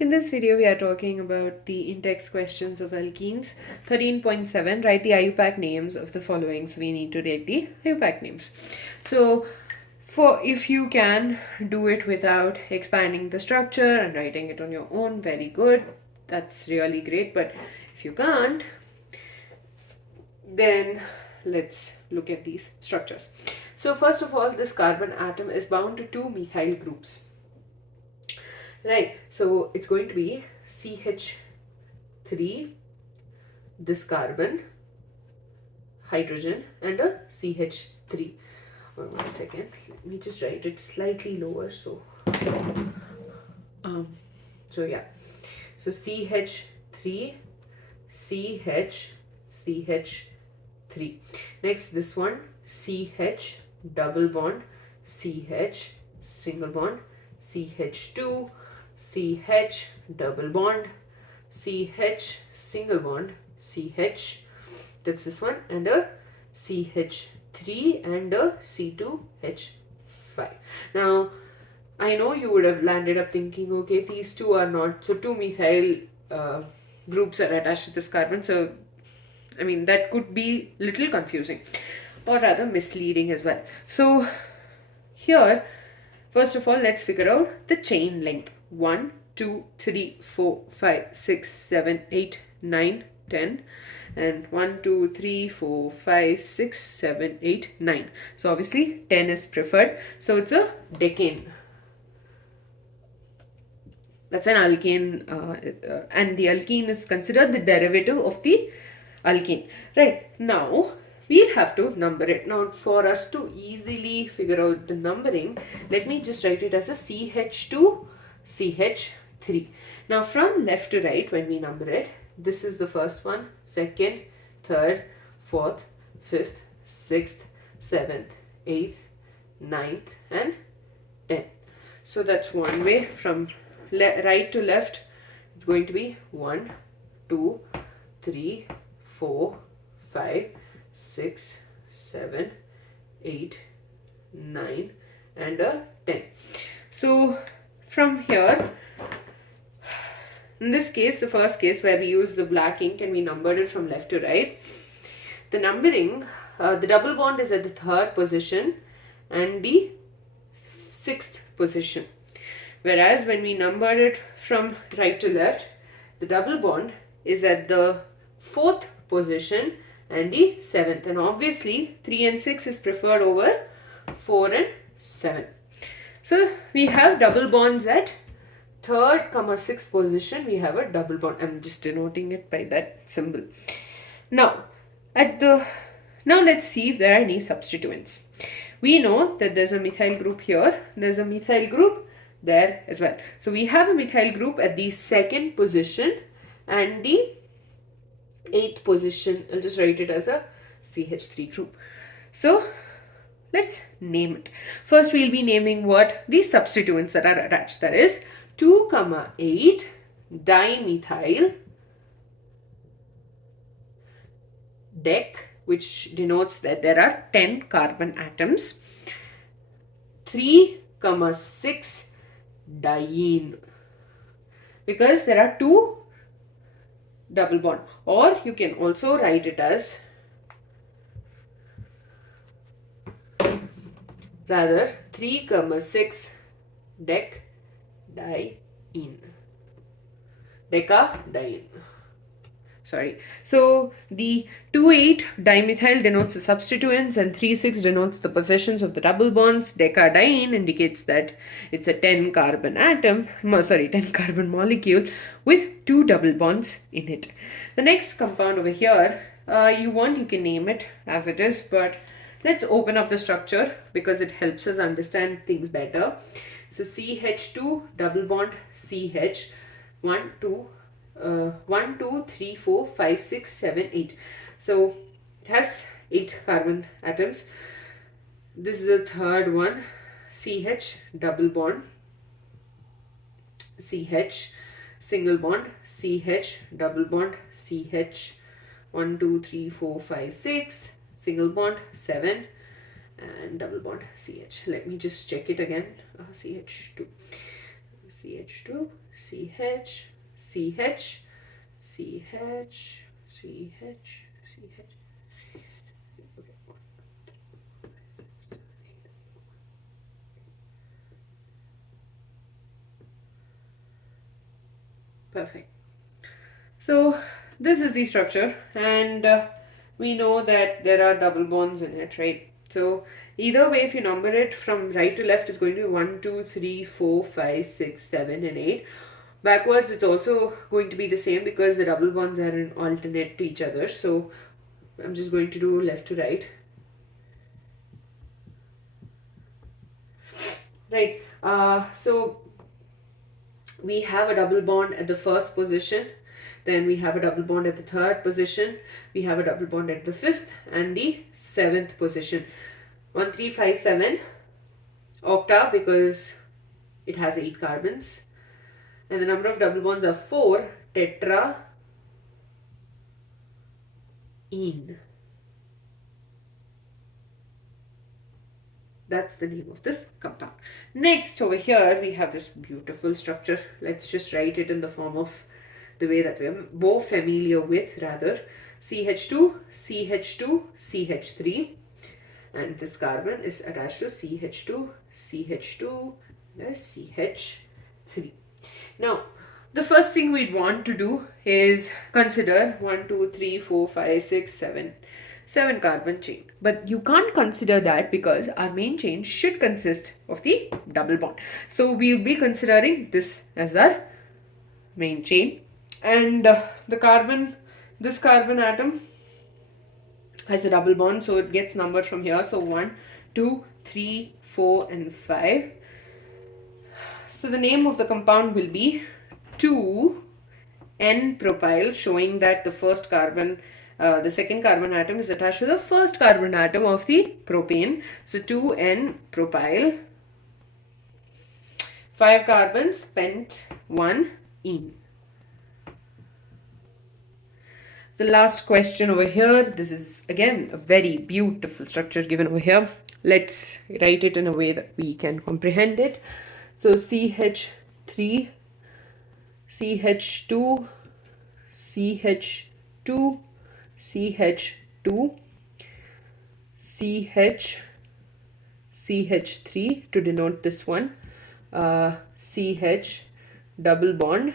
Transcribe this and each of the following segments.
In this video, we are talking about the Intext questions of alkenes. 13.7, write the IUPAC names of the following. So we need to write the IUPAC names. So if you can do it without expanding the structure and writing it on your own, very good. That's really great. But if you can't, then let's look at these structures. So first of all, this carbon atom is bound to two methyl groups. Right, so it's going to be CH3, this carbon, hydrogen, and a CH3. Or 1 second, let me just write it slightly lower. So yeah, so CH3, CH, CH3. Next, this one, CH double bond, CH single bond, CH2, CH double bond, CH single bond, CH, that's this one, and a CH3 and a C2H5. Now, I know you would have landed up thinking, okay, these two are not, so two methyl groups are attached to this carbon, so I mean that could be little confusing or rather misleading as well. So here, first of all, let's figure out the chain length. 1, 2, 3, 4, 5, 6, 7, 8, 9, 10. And 1, 2, 3, 4, 5, 6, 7, 8, 9. So obviously 10 is preferred. So it's a decane. That's an alkane, and the alkene is considered the derivative of the alkene. Right, now we'll have to number it. Now for us to easily figure out the numbering, let me just write it as a CH2, CH3. Now from left to right, when we number it, this is the first one, second, third, fourth, fifth, sixth, seventh, eighth, ninth, and 10. So that's one way. From right to left, it's going to be 1, 2, 3, 4, 5, 6, 7, 8, 9, and a 10. So from here, in this case, the first case where we use the black ink and we numbered it from left to right, the numbering, the double bond is at the 3rd position and the 6th position. Whereas when we numbered it from right to left, the double bond is at the 4th position and the 7th. And obviously 3 and 6 is preferred over 4 and 7. So we have double bonds at 3rd, 6th position. We have a double bond. I'm just denoting it by that symbol. Now let's see if there are any substituents. We know that there's a methyl group here. There's a methyl group there as well. So we have a methyl group at the 2nd position and the 8th position. I'll just write it as a CH3 group. So let's name it. First, we'll be naming what the substituents that are attached. That is 2, 8 dimethyl dec, which denotes that there are 10 carbon atoms. 3, 6 diene, because there are 2 double bond, or you can also write it as rather 3, 6 decadiene. Decadiene. Sorry. So the 2,8 dimethyl denotes the substituents and 3,6 denotes the possessions of the double bonds. Decadiene indicates that it's a 10 carbon atom, 10 carbon molecule with 2 double bonds in it. The next compound over here, you can name it as it is, but let's open up the structure because it helps us understand things better. So CH2 double bond CH, 1, 2, 3, 4, 5, 6, 7, 8. So it has 8 carbon atoms. This is the 3rd one, CH double bond, CH single bond, CH double bond, CH, 1, 2, 3, 4, 5, 6, single bond, 7, and double bond CH. Let me just check it again. CH2, CH2, CH, CH, CH, CH, CH. Perfect. So this is the structure, and we know that there are double bonds in it, right? So either way, if you number it from right to left, it's going to be 1, 2, 3, 4, 5, 6, 7, and 8. Backwards, it's also going to be the same because the double bonds are an alternate to each other. So I'm just going to do left to right. Right. So we have a double bond at the first position, then we have a double bond at the third position, we have a double bond at the fifth and the seventh position. 1, 3, 5, 7 octa because it has 8 carbons, and the number of double bonds are 4 tetra ene. That's the name of this compound. Next, over here, we have this beautiful structure. Let's just write it in the form of the way that we're more familiar with, rather. CH2, CH2, CH3. And this carbon is attached to CH2, CH2, CH3. Now, the first thing we'd want to do is consider 1, 2, 3, 4, 5, 6, 7. 7 carbon chain, but you can't consider that because our main chain should consist of the double bond. So we'll be considering this as our main chain, and this carbon atom has a double bond, so it gets numbered from here. So 1, 2, 3, 4, and 5. So the name of the compound will be 2N-propyl, showing that the the second carbon atom is attached to the first carbon atom of the propane. So 2N-propyl, 5 carbons, pent 1 ene. The last question over here, this is again a very beautiful structure given over here. Let's write it in a way that we can comprehend it. So CH3, CH2, CH2, CH2, CH, CH3 to denote this one, CH double bond,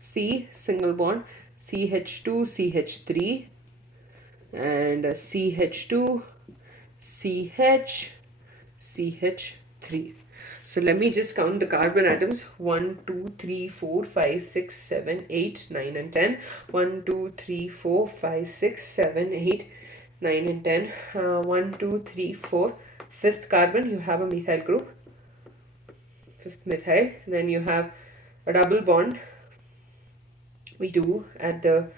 C single bond, CH2, CH3, and CH2, CH, CH3. So let me just count the carbon atoms. 1, 2, 3, 4, 5, 6, 7, 8, 9, and 10. 1, 2, 3, 4, 5, 6, 7, 8, 9, and 10. 1, 2, 3, 4. Fifth carbon, you have a methyl group. Fifth methyl. Then you have a double bond. We do at the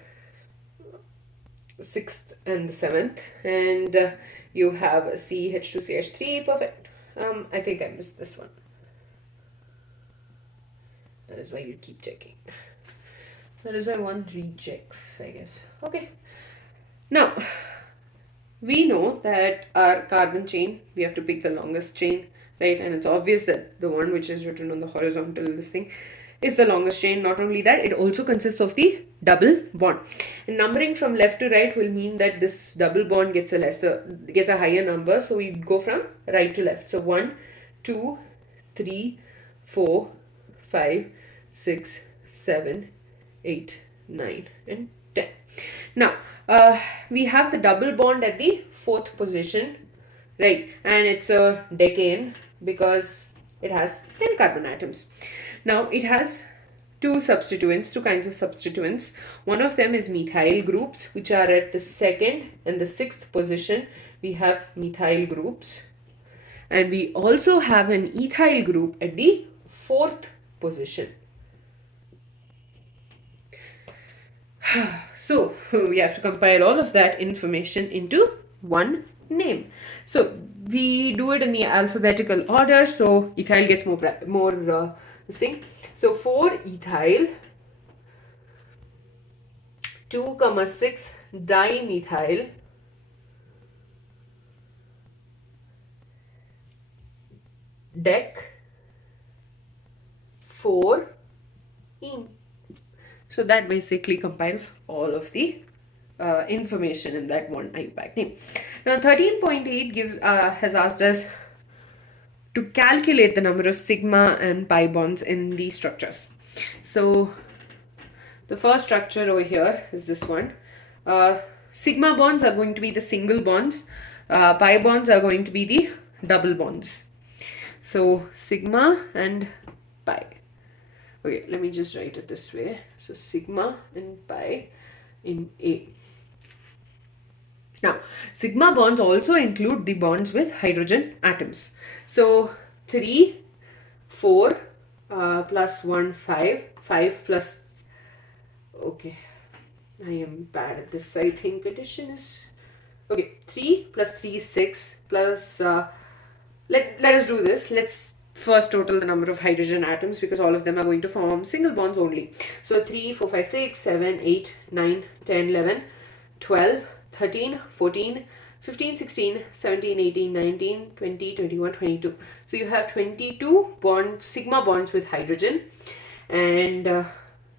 6th and the 7th. And you have a CH2, CH3. Perfect. I think I missed this one. That is why you keep checking. That is why one rejects, I guess. Okay. Now, we know that our carbon chain, we have to pick the longest chain, right? And it's obvious that the one which is written on the horizontal, this thing, is the longest chain. Not only that, it also consists of the double bond. And numbering from left to right will mean that this double bond gets a higher number. So we go from right to left. So 1, 2, 3, 4, 5, 6, 7, 8, 9, and 10. Now, we have the double bond at the 4th position, right? And it's a decane because it has 10 carbon atoms. Now, it has two kinds of substituents. One of them is methyl groups, which are at the 2nd and the 6th position. We have methyl groups. And we also have an ethyl group at the 4th position. So we have to compile all of that information into one name. So we do it in the alphabetical order. So ethyl gets more this thing. So for ethyl, 2,6 dimethyl dec 4 ene. So that basically compiles all of the information in that one IUPAC name. Now 13.8 gives has asked us to calculate the number of sigma and pi bonds in these structures. So the first structure over here is this one. Sigma bonds are going to be the single bonds. Pi bonds are going to be the double bonds. So sigma and pi. Okay, let me just write it this way. So sigma and pi in A. Now, sigma bonds also include the bonds with hydrogen atoms. So 3, 4 plus 1, 5, 5 plus, okay, I am bad at this. I think addition is, okay, 3 plus 3 is 6 plus, let us do this. Let's first total the number of hydrogen atoms because all of them are going to form single bonds only. So 3, 4, 5, 6, 7, 8, 9, 10, 11, 12, 13, 14, 15, 16, 17, 18, 19, 20, 21, 22. So you have 22 sigma bonds with hydrogen, and the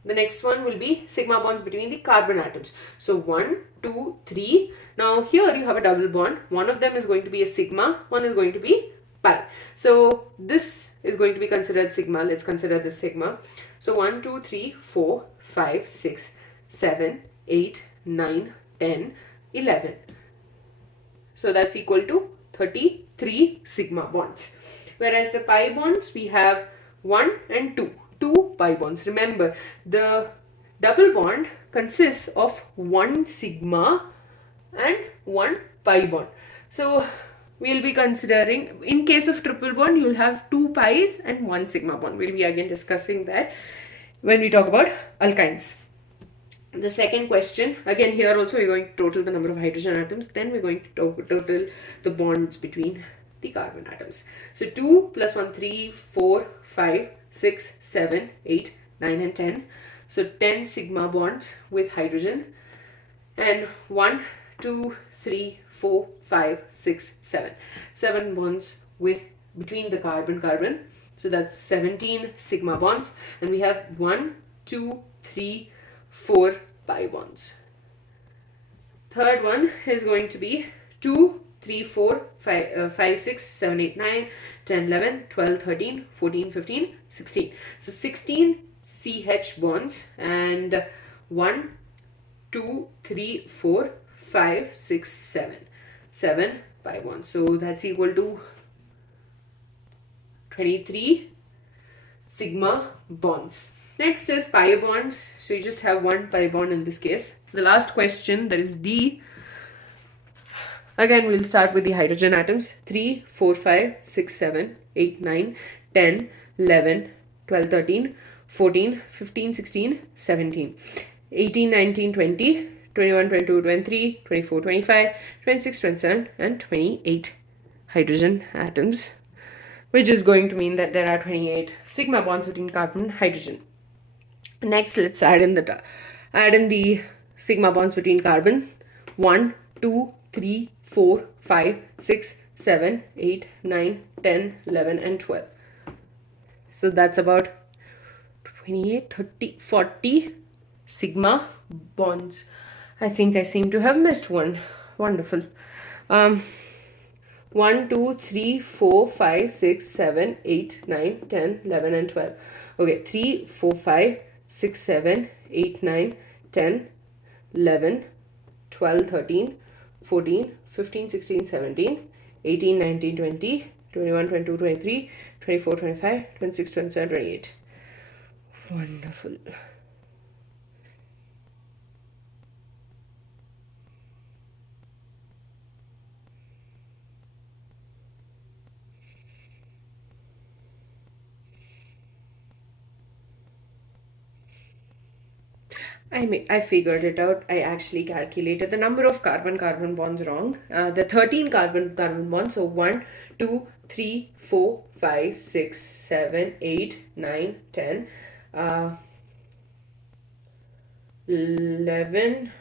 next one will be sigma bonds between the carbon atoms. So 1, 2, 3. Now here you have a double bond. One of them is going to be a sigma, one is going to be pi. So this is going to be considered sigma. Let's consider this sigma. So 1, 2, 3, 4, 5, 6, 7, 8, 9, 10, 11. So that's equal to 33 sigma bonds. Whereas the pi bonds, we have 1 and 2. 2 pi bonds. Remember, the double bond consists of 1 sigma and 1 pi bond. So we'll be considering, in case of triple bond, you'll have 2 pi's and 1 sigma bond. We'll be again discussing that when we talk about alkynes. The second question, again here also we're going to total the number of hydrogen atoms, then we're going to total the bonds between the carbon atoms. So 2 plus 1, 3, 4, 5, 6, 7, 8, 9 and 10. So 10 sigma bonds with hydrogen, and 1, 2, 3, 4, 5, 6, 7. 7 bonds with between the carbon. So that's 17 sigma bonds, and we have 1, 2, 3, 4 pi bonds. Third one is going to be 2, 3, 4, 5, 6, 7, 8, 9, 10, 11, 12, 13, 14, 15, 16. So 16 CH bonds and 1, 2, 3, 4, 5, 6, 7. 7 pi bonds. So that's equal to 23 sigma bonds. Next is pi bonds. So you just have 1 pi bond in this case. The last question, that is D. Again, we'll start with the hydrogen atoms. 3, 4, 5, 6, 7, 8, 9, 10, 11, 12, 13, 14, 15, 16, 17, 18, 19, 20, 21, 22, 23, 24, 25, 26, 27, and 28 hydrogen atoms, which is going to mean that there are 28 sigma bonds between carbon and hydrogen. Next, let's add in the sigma bonds between carbon. 1, 2, 3, 4, 5, 6, 7, 8, 9, 10, 11, and 12. So that's about 28, 30, 40 sigma bonds. I think I seem to have missed one. Wonderful. 1, 2, 3, 4, 5, 6, 7, 8, 9, 10, 11, and 12. Okay, 3, 4, 5, 6, 7, 8, 9, 10, 11, 12, 13, 14, 15, 16, 17, 18, 19, 20, 21, 22, 23, 24, 25, 26, 27, 28. Wonderful. I figured it out. I actually calculated the number of carbon-carbon bonds wrong. The 13 carbon-carbon bonds. So 1, 2, 3, 4, 5, 6, 7, 8, 9, 10, 11.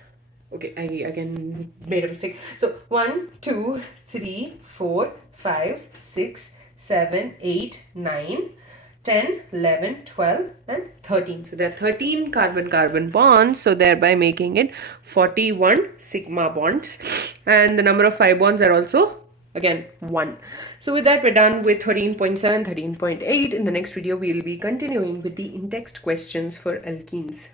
Okay, I again made a mistake. So 1, 2, 3, 4, 5, 6, 7, 8, 9, 10, 11, 12, and 13. So there are 13 carbon-carbon bonds, so thereby making it 41 sigma bonds. And the number of pi bonds are also, again, 1. So with that, we're done with 13.7, 13.8. In the next video, we'll be continuing with the in-text questions for alkenes.